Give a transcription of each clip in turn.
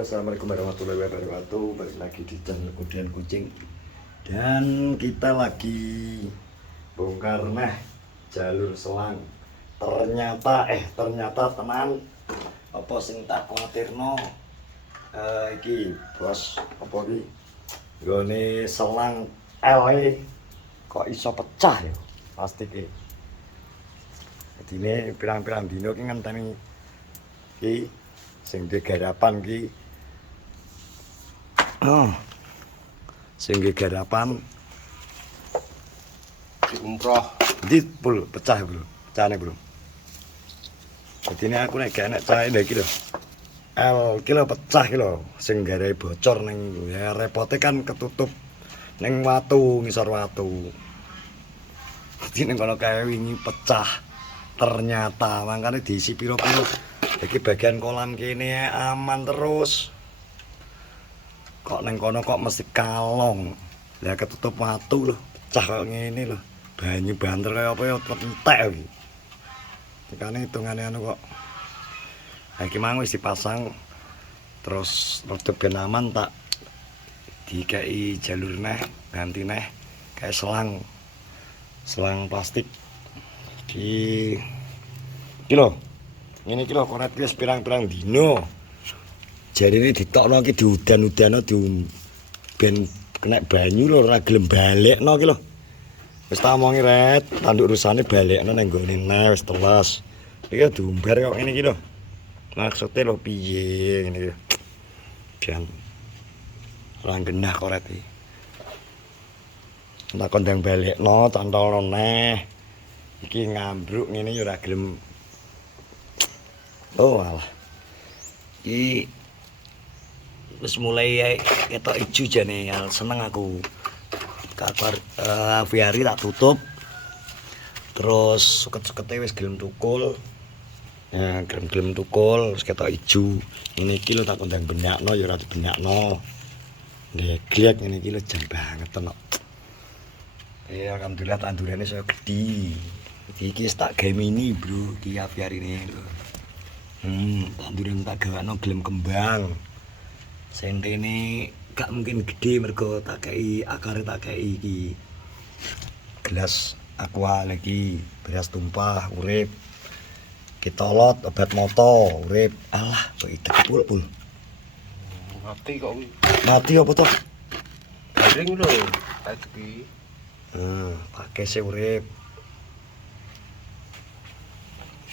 Halo, assalamualaikum warahmatullahi wabarakatuh. Balik lagi di channel Kudian Kucing. Dan kita lagi bongkar jalur selang. Ternyata teman apa sing tak kuatirno iki bos apa iki gone selang L kok iso pecah ya plastike. Jadi ini pirang-pirang dino ki ngenteni iki sing di garapan ki sing di garapan di umroh di bro pecah bro pecahane bro. Jadi ini aku nek gak enak cahe iki lho L kilo pecah kilo sing garae bocor ning ya repote kan ketutup ning watu ngisor watu. Jadi ning kono kae wingi pecah ternyata makanya diisi piro-piro. Iki bagian kolam kene aman terus. Kok neng kono kok mesti kalong. Lah ketutup watu lho, pecah kok ngene lho. Banyu banter kaya apa ya entek iki. Tekane hitungane anu kok. Ha iki mang wis dipasang terus rada ben aman tak dikei jalur ganti kayak selang plastik. Iki lho. Ini kilo koret wis pirang-pirang dino. Jadi ini ditokno iki diudan-udano ben kena banyu lho ora gelem balekno iki lho. Wis tak omongi ret, tanduk rusane balekno nang nggone wis telas. Iki diumbar kok ngene iki lho. Maksude lho piye ngene iki. Jan ora genah koret iki. Tak kondang balekno, cantolno iki ngambruk ngene ya ora gelem. Oh alah. Iki wis mulai ketok ijo jane seneng aku. Kabar aviari tak tutup. Terus suket-sukete wis gelem tukul. Ya gelem tukul wis ketok ijo. Ini iki lho tak kondang benakno ya ora dibenakno. Ndeglek ngene iki lho jan banget kok. Ya alhamdulillah tandurane saya gede. Iki wis tak gawe mini, Bro, iki aviarine lho. Tanduran tak gawakno gelem kembang. Sentene gak mungkin gede mergo tak kei akare tak kei iki. Gelas aqua lagi, beras tumpah urip. Kitolot obat moto urip. Alah, kok idek pul. mati kok kuwi. Mati apa to? Garing lho, iki. Pakai sih urip.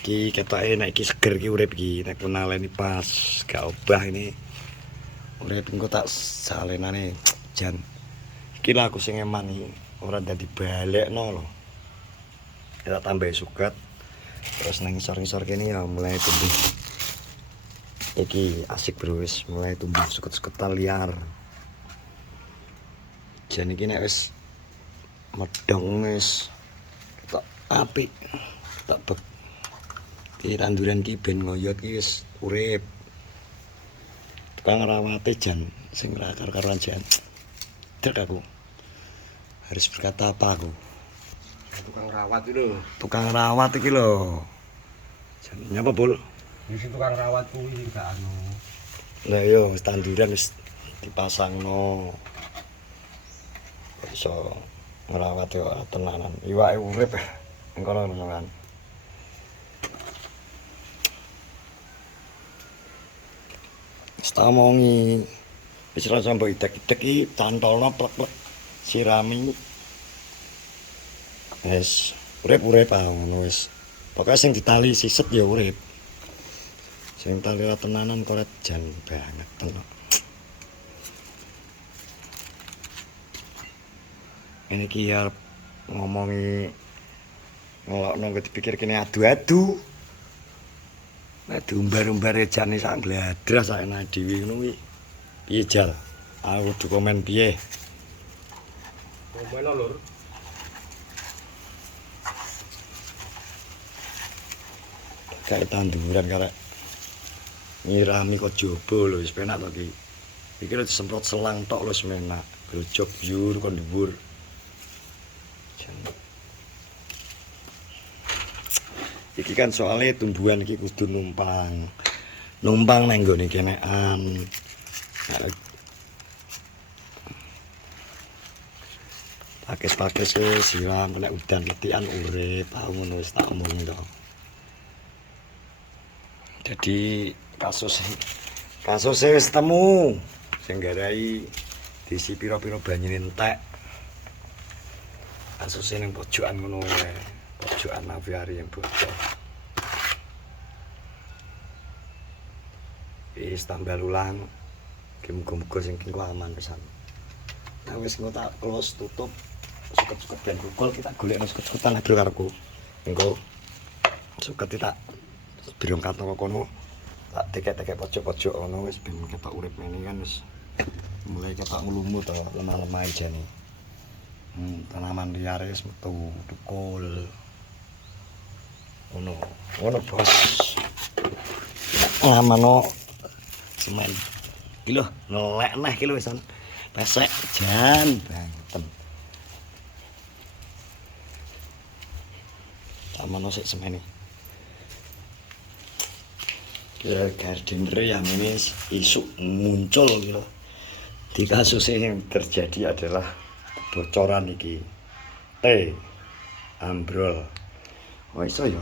Iki ketoke nek iki seger iki urip iki nek punaleni pas gak obah ini urip engko tak salenane jan iki lho aku sing eman iki ora dadi balekno lho kita tambah sugat terus nang ngisor-ngisor kene ya mulai tumbuh iki asik bro wis mulai tumbuh suket-suketan liar jan iki nek wis medhong wis tak apik tak tanduran ki ben ngoyot ki wis urip. Tukang rawate jan sing ra karo-karoan jan. Dek aku. Harus berkata apa aku? Tukang rawat itu lho. Tukang rawat iki lho. Jan nyapa, Bul? Wis tukang rawat kuwi gak anu. Lah yo wis tanduran wis dipasangno. Iso ngrawat yo tenanan. Iwake urip ning kono kan. Stamongi wis ora sampe idek-idek iki cantolno plek-plek sirami wis urip-urip ngono wis pokoke sing ditali siset ya urip sing tali ra tenanan koret jan banget tenan ini ki arep ngomongi ngelokno kok dipikir kene adu-adu. Nek diumbar-umbare jane sak gladras sak enak dhewe ngono kuwi. Piye jal? Aku kudu komen piye? Komen lho. Kayak tanduran karek nyirami kok jaba lho wis penak to iki. Iki lho disemprot selang tok lho wis penak. Grojok biur kon dhuwur. Iki kan soalnya tumbuhan iki kudu numpang nang nggone kenekan. Pakis-pakis siram kena udan letian urip tau ngono wis tak omong to. Jadi kasus wis temu sing garai diisi pira-pira banyune entek. Kasus ning pojokan ngono wae. Pojokan aviari yang bocor. Wis tambah ulang. Muga-muga sing kengko aman pisan. Nah wis engko tak close tutup. Suket-suket dan gugol kita golekno suket-suketan lagi karepku. Engko suket tak birong kantong kono. Tak tekek-tekek pojok-pojok ngono wis ben ketok urip meni kan wis mulai ketok nglumu to lemah-lemah jane. Tanaman liar wis metu tukul. Ngono bos. Ngamano semen. Iki lho, nelek neh iki lho wisan. Pesek jan banten. Tamano sik semene. Ya gardener yang ini isu muncul gitu. Di kasus yang terjadi adalah bocoran iki. Ambrol. Oh iso ya.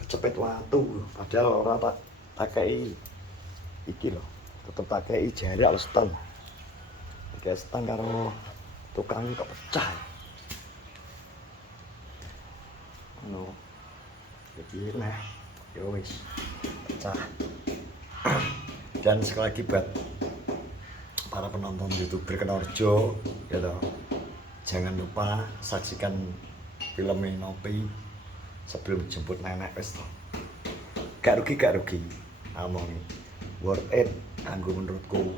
Kecepet watu padahal ora tak pakei iki lho. Tetep pakei jarak lho stang. Iki stang karo tukang kok pecah. No. Jadi nah, yo wis pecah. Dan sekali lagi buat para penonton YouTuber Kenorjo, gitu. Jangan lupa saksikan film Nopi sebelum jemput nenek wis to. Gak rugi. Amongi. Worth it kanggo menurutku.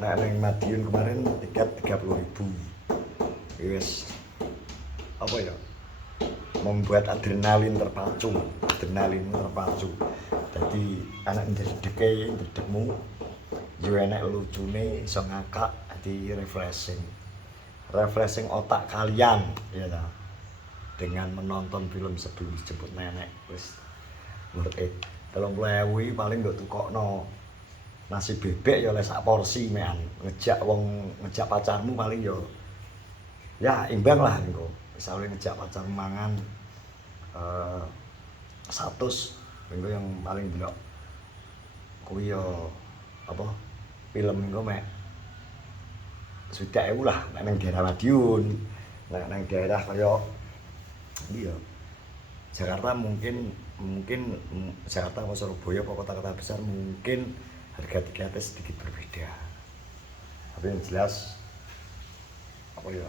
Nek ning Madiun kemarin tiket 30.000. Wis apa ya? Membuat adrenalin terpacu. Jadi anak ndredekmu yo enek lucune iso ngakak dadi refreshing otak kalian ya ta. Dengan menonton film sebelum dijemput nenek wis worth it. 30.000 paling mbok tukokno nasi bebek ya oleh sak porsi mean. Ngejak pacarmu paling ya imbang lah engko. Misalnya ngejak pacarmu mangan 100 engko yang paling delok kuwi apa film engko mek 1.000 lah nek nang daerah Madiun. Nek nang daerah kaya iya Jakarta mungkin Jakarta atau Surabaya atau kota-kota besar mungkin harga tiketnya sedikit berbeda. Tapi yang jelas apa ya?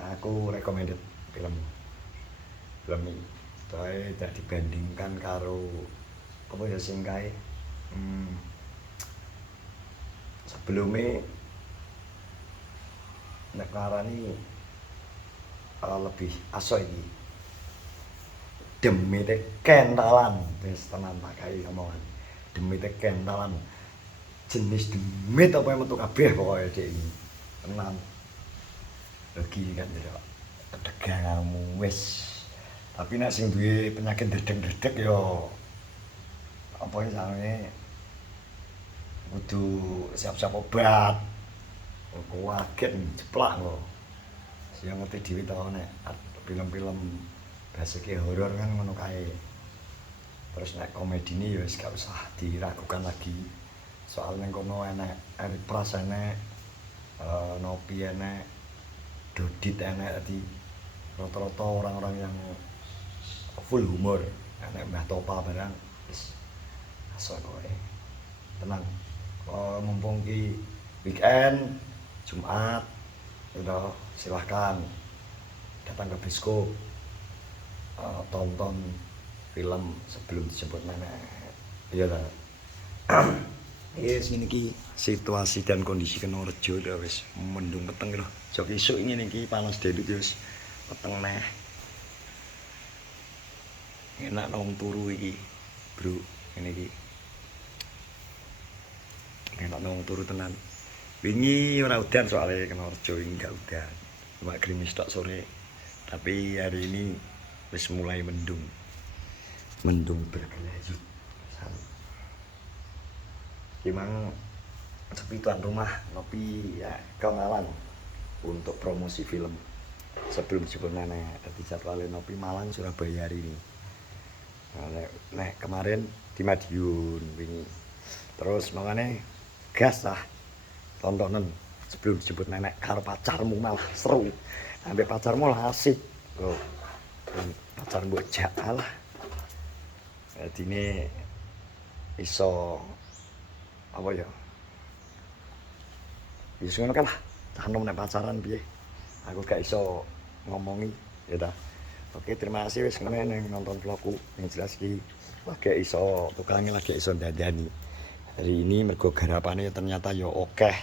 Nah aku recommended film ini. Soalnya tidak dibandingkan karo apa ya sing kae. Sebelumnya nek ngarani lebih aso iki. Demi kentalan, wis tenan pakai omongan. Demi kentalan. Jenis demit apa yang metu kabeh pokoke dhek iki. Tenan. Lagi kan ya kedeganganmu wis. Tapi nek sing duwe penyakit dedek-dedek yo apa isane kudu siap-siap obat. Kok kaget jeplak kok. Sing ngerti dhewe to nek film-film basike horor kan ngono kae. Terus nek komedine ya wis gak usah diragukan lagi. Soal ning kono enek Eri Pras enek Nopi enek Dodit enek di rata-rata orang-orang yang full humor. Enek Mbah Topa barang wis aso kowe. Tenang. Mumpung ki weekend Jumat udah silahkan datang ke bioskop. Tonton film sebelum dijemput nenek. Iya lah. Yes, ini ki situasi dan kondisi Kenorjo udah wis mendung peteng lho. Jok isuk ngene iki panas dedut wis peteng neh. Enak nang turu iki, Bro. Ngene iki. Enak nang turu tenan. Wingi ora udan soalnya Kenorjo wingi gak udan. Cuma gerimis tok sore. Tapi hari ini wis mulai mendung bergelayut. Memang sepi tuan rumah ngopi ya ke Malang untuk promosi film. Sebelum nenek tadi jadwalnya ngopi Malang Surabaya hari ini. Nah, kemarin di Madiun wingi. Terus makanya gas lah tontonan sebelum disebut nenek karo pacarmu malah seru. Sampai pacarmu lah asik. Oh, pacar mbok jak lah. Jadi ini iso apa ya? Iso ngono kan lah. Cah nom nek pacaran piye? Aku gak iso ngomongi ya ta. Oke, terima kasih wis ngene yang nonton vlogku. Yang jelas ki lagi iso tukangnya lagi iso dandani. Hari ini mergo garapane ternyata ya akeh.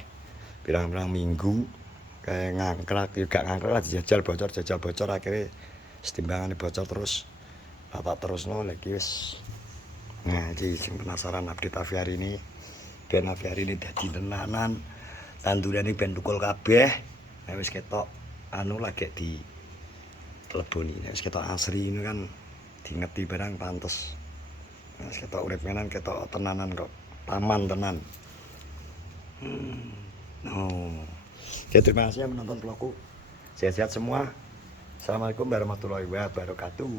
Pirang-pirang minggu kayak ngangkrak juga ngangkrak lah jajal bocor akhirnya setimbangannya bocor terus bapak terus no lagi wis. Nah, jadi sing penasaran update Avi hari ini. Ben Avi hari ini dadi tenanan. Tandurane ben tukul kabeh. Nah wis ketok anu lagi di leboni. Nek wis ketok asri ini kan diingeti barang pantes. Nah, wis ketok urip menan ketok tenanan kok. Taman tenan. Oh. Oke, terima kasih yang menonton vlogku. Sehat-sehat semua. Assalamualaikum warahmatullahi wabarakatuh.